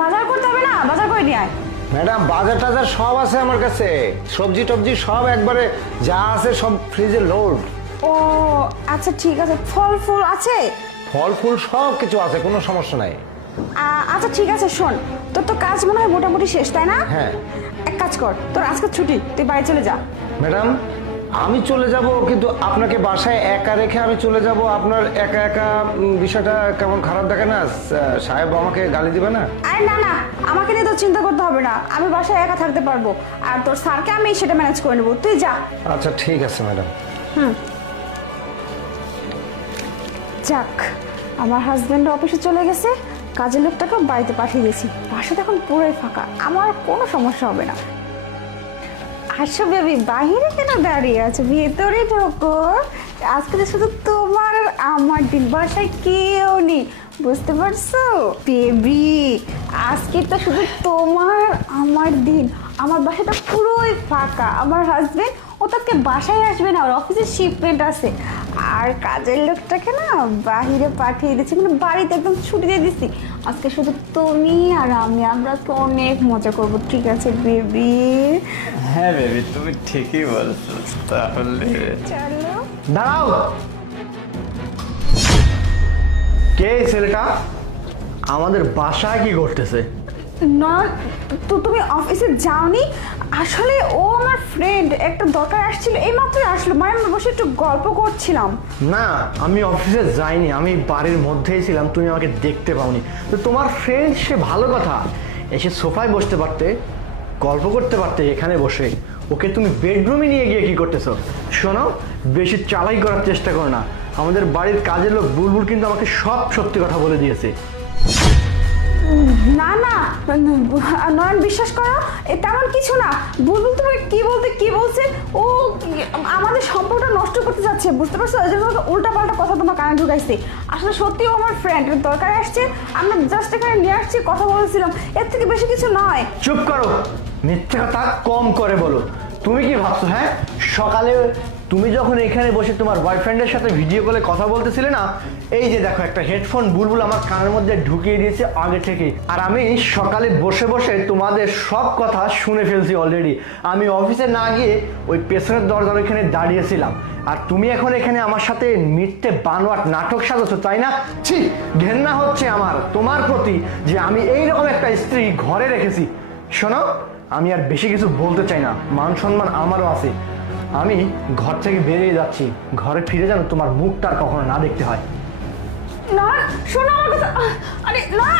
বাজার করতে হবে না, বাজার করে নিয়ে আয়। ম্যাডাম বাজার টাজার সব আছে আমার কাছে, সবজি টবজি সব একবারে যা আছে সব ফ্রিজে লোড। ও আচ্ছা ঠিক আছে, ফল ফুল আছে? ফল ফুল সব কিছু আছে, কোনো সমস্যা নাই। আচ্ছা ঠিক আছে, শোন, তোর তো কাজ মনে হয় মোটামুটি শেষ, তাই না? হ্যাঁ। এক কাজ কর, তোর আজকে ছুটি, তুই বাড়ি চলে যা। ম্যাডাম আমি চলে যাব, কিন্তু আপনাকে বাসায় একা রেখে আমি চলে যাব, আপনার একা একা বিষয়টা কেমন খারাপ দেখে না? সাহেব আমাকে গালি দিবে না? আরে না না, আমাকে নিয়ে তো চিন্তা করতে হবে না, আমি বাসায় একা থাকতে পারবো। আর তোর স্যারকে আমি সেটা ম্যানেজ করে নেবো, তুই যা। আচ্ছা ঠিক আছে ম্যাডাম। যাক, আমার হাজব্যান্ড অফিসে চলে গেছে, কাজের লোকটাকে বাড়িতে পাঠিয়ে দিয়েছি, বাসাটা এখন পুরোই ফাঁকা, আমার কোনো সমস্যা হবে না। আসো বেবি, বাহিরে কেন দাঁড়িয়ে আছে, ভেতরে ঢোকো। আজকে তো শুধু তোমার আর আমার দিন, বাসায় কেউ নেই, বুঝতে পারছো বেবি? আজকে তো শুধু তোমার আমার দিন, আমার বাসাটা পুরোই ফাঁকা। আমার হাজবেন্ড ও তাকে বাসায় আসবে না, ওর অফিসের শিপমেন্ট আছে, আর কাজের লোকটাকে না বাহিরে পাঠিয়ে দিচ্ছি, মানে বাড়িতে একদম ছুটি দিয়ে দিচ্ছি। আজকে শুধু তুমি আর আমরা আজকে অনেক মজা করবো, ঠিক আছে বেবি? হ্যাঁ বেবি, তুমি ঠিকই বলছো। তাহলে চলো। দাঁড়াও, কে এই ছেলেটা? আমাদের বাসায় কি করতেছে? না তো তুমি অফিসে যাওনি? আসলে ও আমার ফ্রেন্ড, একটা দরকার আসছিল, এই মাত্রই আসলো, মানে আমরা বসে একটু গল্প করছিলাম। না, আমি অফিসে যাইনি, আমি বাড়ির মধ্যেই ছিলাম, তুমি আমাকে দেখতে পাওনি। তো তোমার ফ্রেন্ড, সে ভালো কথা, এসে সোফায় বসতে পারতে, গল্প করতে পারতে এখানে বসে। ওকে তুমি বেডরুমে নিয়ে গিয়ে কি করতেছো? শোনো, বেশি চালাই করার চেষ্টা করো না, আমাদের বাড়ির কাজের লোক বুলবুল কিন্তু আমাকে সব সত্যি কথা বলে দিয়েছে। না না নয়ন, বিশ্বাস করো, তেমন কিছু না। বুলবুল তোমাকে কি বলছে, ও আমাদের সম্পর্কটা নষ্ট করতে যাচ্ছে, বুঝতে পারছো? ওই জন্য উল্টা পাল্টা কথা তোমার কানে ঢুকাইছে। আসলে সত্যি ও আমার ফ্রেন্ড, দরকার আসছে, আমরা জাস্ট এখানে নিয়ে আসছি, কথা বলছিলাম, এর থেকে বেশি কিছু নয়। চুপ করো, মিথ্যে কথা কম করে বলো। তুমি কি ভাবছো? হ্যাঁ, সকালে তুমি যখন এখানে বসে তোমার বয়ফ্রেন্ডের সাথে ভিডিও কলে কথা বলতেছিলে না, এই যে দেখো একটা হেডফোন বুলবুল আমার কানের মধ্যে ঢুকিয়ে দিয়েছে আগে থেকে, আর আমি সকালে বসে বসে তোমাদের সব কথা শুনে ফেলছি অলরেডি। আমি অফিসে না গিয়ে ওই পেছনের দরজার এখানে দাঁড়িয়েছিলাম, আর তুমি এখন এখানে আমার সাথে মিথ্যে বানোয়াট নাটক সাজাচ্ছ, তাই না? ছি, ঘেন্না হচ্ছে আমার তোমার প্রতি যে আমি এইরকম একটা স্ত্রী ঘরে রেখেছি। শোনো, আমি আর বেশি কিছু বলতে চাই না, মান সম্মান আমারও আছে। আমি ঘর থেকে বেরিয়ে যাচ্ছি, ঘরে ফিরে যেন তোমার মুখটা আর কখনো না দেখতে হয়। না শোনো আমার কথা, আরে না।